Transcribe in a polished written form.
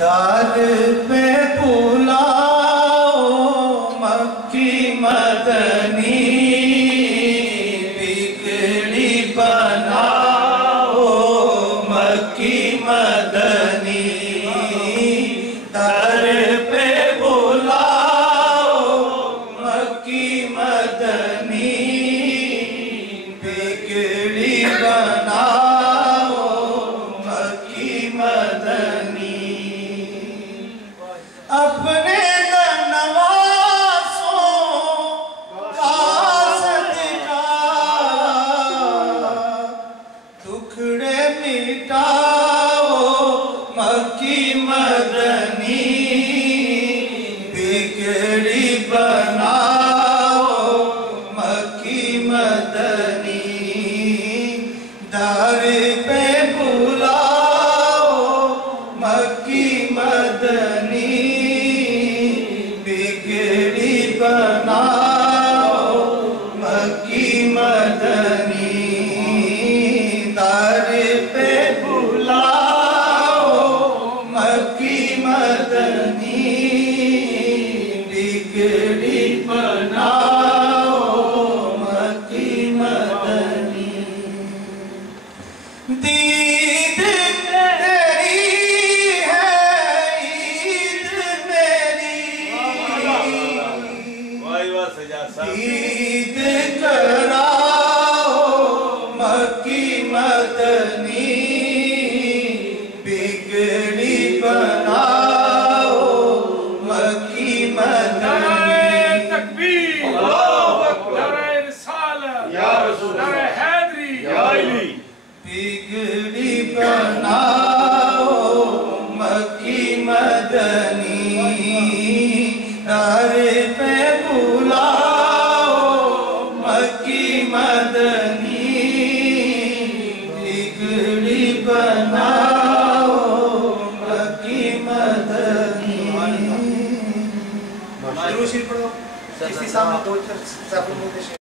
दाद पे बुलाओ मक्की मदनी, बिगड़ी बनाओ मक्की मदनी। दर पे बुलाओ मक्की मदनी, बिगड़ी बनाओ मक्की मदनी। अपने नवासों का सदका दुखड़े मिटाओ मक्की मदनी, बिगड़ी बनाओ मक्की मदनी। दर पे बुलाओ मक्की मदनी, बिगड़ी बनाओ मक्की मदनी। दर पे बुलाओ मक्की मदनी, बिगड़ी बनाओ मक्की मदनी। दीद तेरी है ईद मेरी, दीद कराओ मक्की मदनी, बिगड़ी बनाओ मक्की मदनी। तकबीर, नारे रिसालत, नारे हैदरी, बिगड़ी बनाओ मक्की मदनी। दर पे बुलाओ मक्की मदनी, बिगड़ी बनाओ मक्की मदनी। दुरूद शरीफ पढ़ो। किसी सामने दो